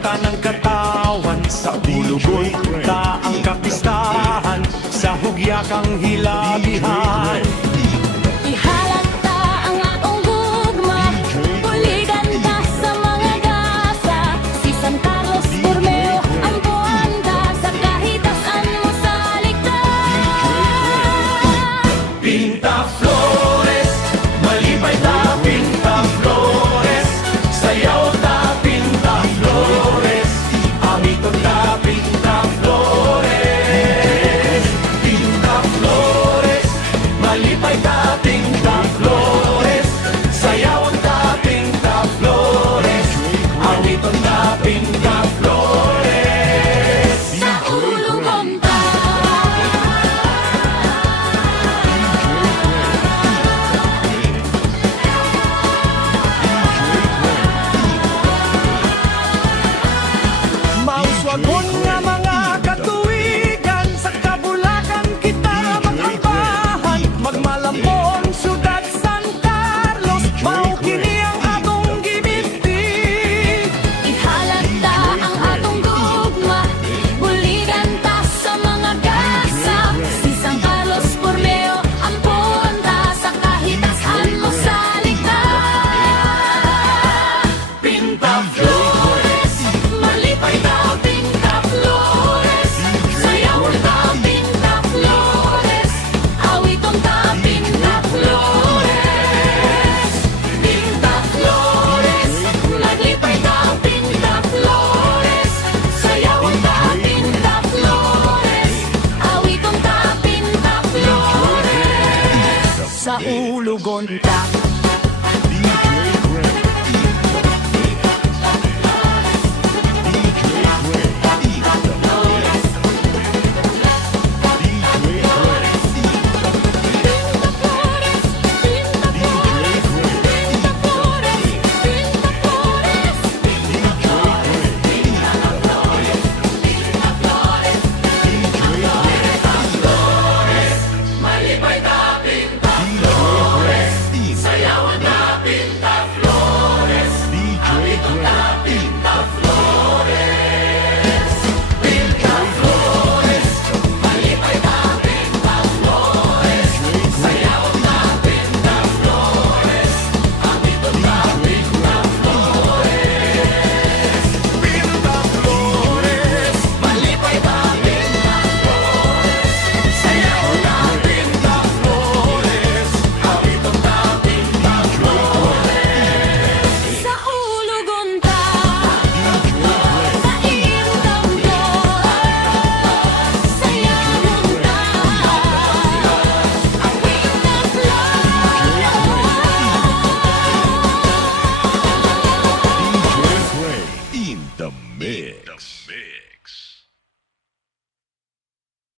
kanang katawan. Sa ulugon ta ang kapistahan, sa hugyakang hilabihan. Ihalata ang atong gugma, buligan ta sa mga gasa. Si San Carlos Borromeo ang buhanda, sa kahitasan mo sa ligtas. Pinta Flores, malipay ta Pinta Flores, sayaw ta Pinta Flores, amiton ta Pinta Flores. Pinta Flores, malipay ta Pinta Flores, sayaw ta Pinta Flores, amiton ta Pinta Flores. Sa ulugon ta. Mauswagon nga mga katuigan, sa kabulakan kita mag-ambahan. Magmalambon, syudad San Carlos, mao kini ang atong gibinti. Ihalata ang atong gugma, buligan ta sa mga gasa. Si San Carlos Borromeo ang punta, sa kahitasan mo sa ligtas. Pinta Flores, Malipay ta Pinta Flores, sayaw ta Pinta Flores, awiton ta Pinta Flores. Pinta Flores, naglipay ta Pinta Flores, sayaw ta Pinta Flores, awiton ta Pinta Flores. sa ulugon